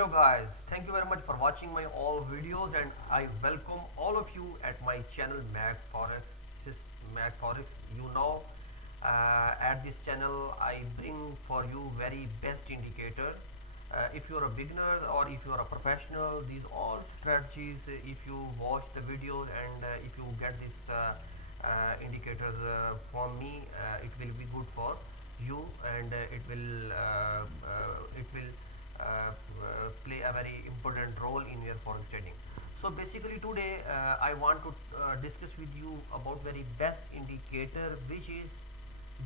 Hello guys, thank you very much for watching my all videos and I welcome all of you at my channel Mag Forex. You know, at this channel I bring for you very best indicator. If you are a beginner or if you are a professional, these all strategies, if you watch the videos and if you get this indicators from me, it will be good for you and play a very important role in your forex trading. So basically today I want to discuss with you about very best indicator which is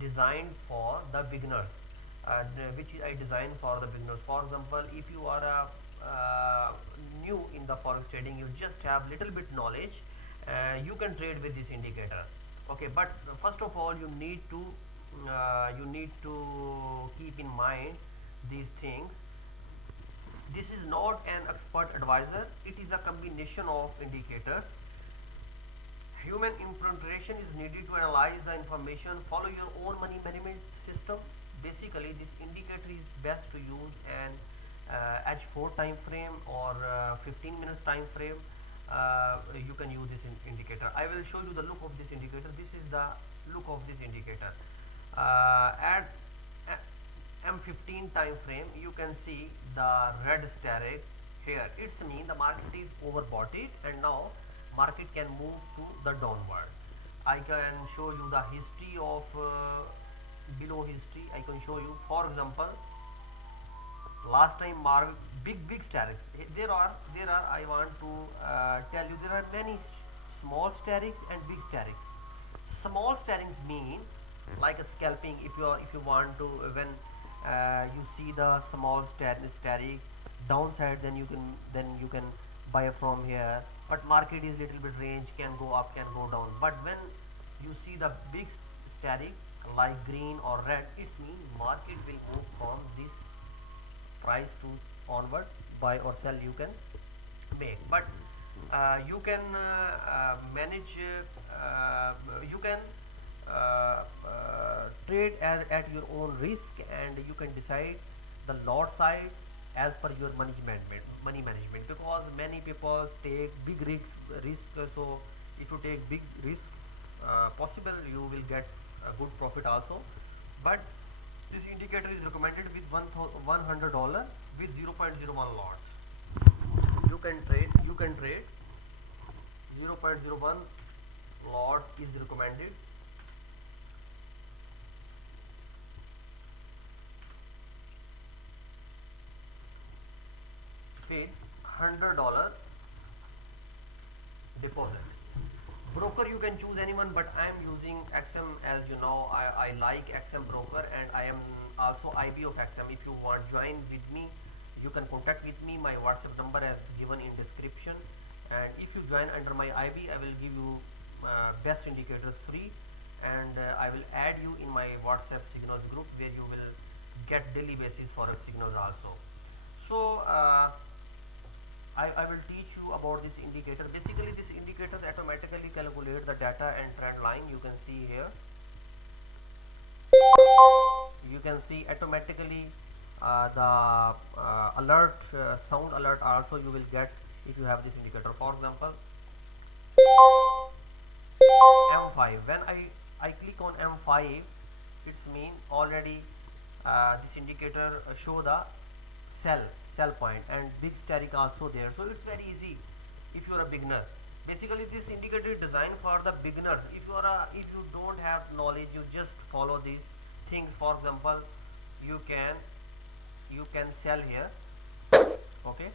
designed for the beginners, which I designed for the beginners. For example, if you are new in the forex trading, you just have little bit knowledge, you can trade with this indicator. Okay, but first of all you need to keep in mind these things. This is not an expert advisor, it is a combination of indicators. Human interpretation is needed to analyze the information. Follow your own money management system. Basically, this indicator is best to use an H4 time frame or 15 minutes time frame. You can use this indicator. I will show you the look of this indicator. This is the look of this indicator. At M15 time frame, you can see the red static here. It's mean the market is overbought it and now market can move to the downward. I can show you the history of below history. I can show you, for example, last time market big statics. There are I want to tell you there are many small statics and big statics. Small statics mean like a scalping. If you want to, when you see the small static downside, then you can buy from here, but market is little bit range, can go up, can go down. But when you see the big static like green or red, it means market will move from this price to onward. Buy or sell you can make, but you can manage, you can trade at your own risk, and you can decide the lot size as per your money management, because many people take big risk. So if you take big risk, possible you will get a good profit also. But this indicator is recommended with $100 with 0.01 lots. You can trade 0.01 lot is recommended. With $100 deposit. Broker you can choose anyone, but I am using XM. As you know, I like XM broker and I am also IB of XM. If you want join with me, you can contact with me. My WhatsApp number is given in description, and if you join under my IB, I will give you best indicators free, and I will add you in my WhatsApp signals group where you will get daily basis forex signals also. So I will teach you about this indicator. Basically, this indicator automatically calculate the data and trend line. You can see here. You can see automatically the alert, sound alert also you will get if you have this indicator. For example, M5. When I click on M5, it's mean already this indicator show the sell point and big static also there. So it's very easy if you're a beginner. Basically, this indicator is designed for the beginners. If you don't have knowledge, you just follow these things. For example, you can sell here. Okay,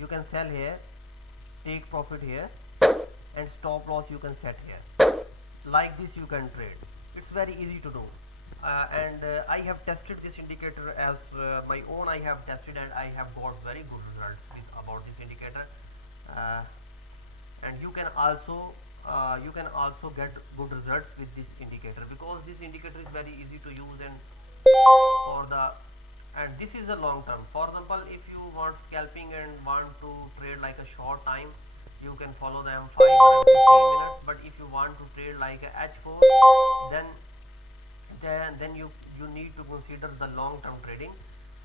you can sell here, take profit here, and stop loss you can set here. Like this you can trade. It's very easy to do. And I have tested this indicator as my own. I have tested and I have got very good results about this indicator. Uh, and you can also get good results with this indicator, because this indicator is very easy to use, and for the and this is a long term. For example, if you want scalping and want to trade like a short time, you can follow the M5 or M15 minutes. But if you want to trade like a H4, then you need to consider the long term trading.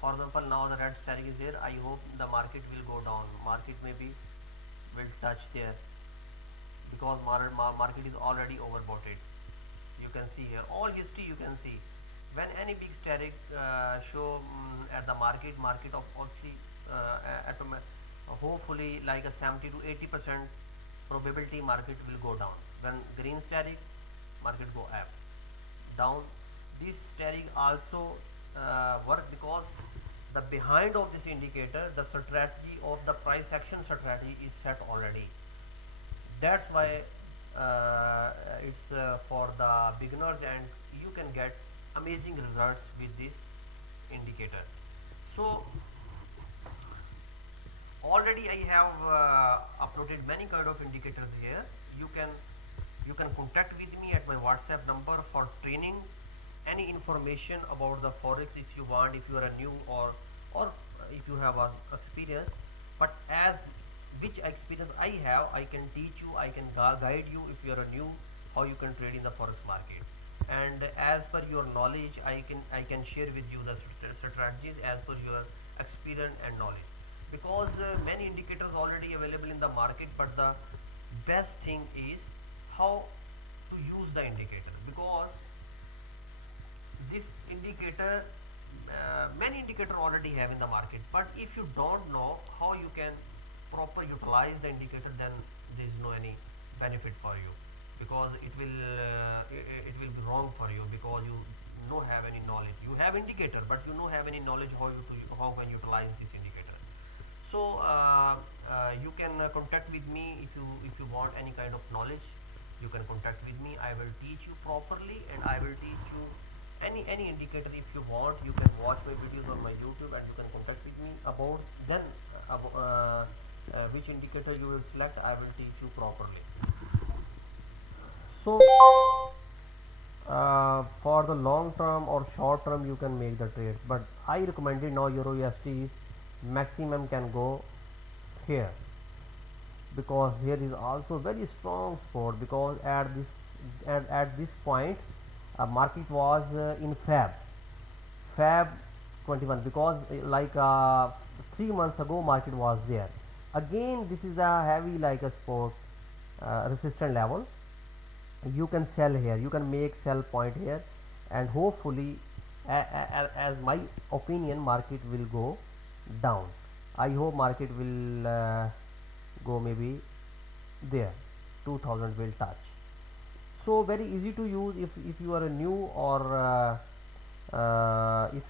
For example, now the red static is there. I hope the market will go down. Market maybe will touch there because market is already overbought. You can see here all history. You can see when any big static show at the market of OTC hopefully like a 70 to 80% probability market will go down. When green static, market go up down. This static also work because the behind of this indicator, the strategy of the price action strategy is set already. That's why it's for the beginners, and you can get amazing results with this indicator. So already I have uploaded many kind of indicators here. You can contact with me at my WhatsApp number for training, any information about the forex if you want, if you are a new or if you have an experience. But as which experience I have, I can teach you, I can guide you if you are a new, how you can trade in the forex market. And as per your knowledge, I can share with you the strategies as per your experience and knowledge, because many indicators already available in the market, but the best thing is how to use the indicator, because this indicator many indicator already have in the market, but if you don't know how you can proper utilize the indicator, then there is no any benefit for you, because it will be wrong for you, because you no have any knowledge. You have indicator, but you no have any knowledge how can utilize this indicator. So you can contact with me if you want any kind of knowledge. You can contact with me. I will teach you properly, and I will teach you any indicator. If you want, you can watch my videos on my YouTube, and you can contact with me about then which indicator you will select. I will teach you properly. So for the long term or short term you can make the trades, but I recommended now Euro USD is maximum can go here, because here is also very strong support, because at this point market was in Feb 21, because like 3 months ago market was there. Again this is a heavy like a support resistant level. You can sell here, you can make sell point here, and hopefully as my opinion market will go down. I hope market will go maybe there 2000 will touch. So very easy to use if you are a new, or if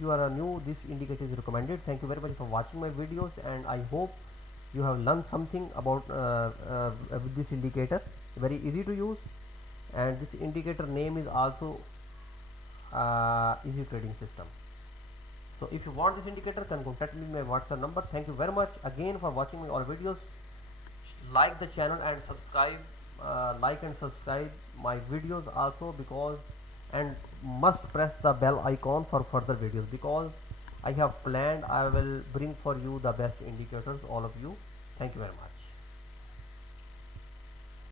you are a new, this indicator is recommended. Thank you very much for watching my videos, and I hope you have learned something about with this indicator. Very easy to use, and this indicator name is also easy trading system. So if you want this indicator, can contact me with my WhatsApp number. Thank you very much again for watching my all videos. Like the channel and subscribe, like and subscribe my videos also, because and must press the bell icon for further videos, because I have planned I will bring for you the best indicators, all of you. Thank you very much.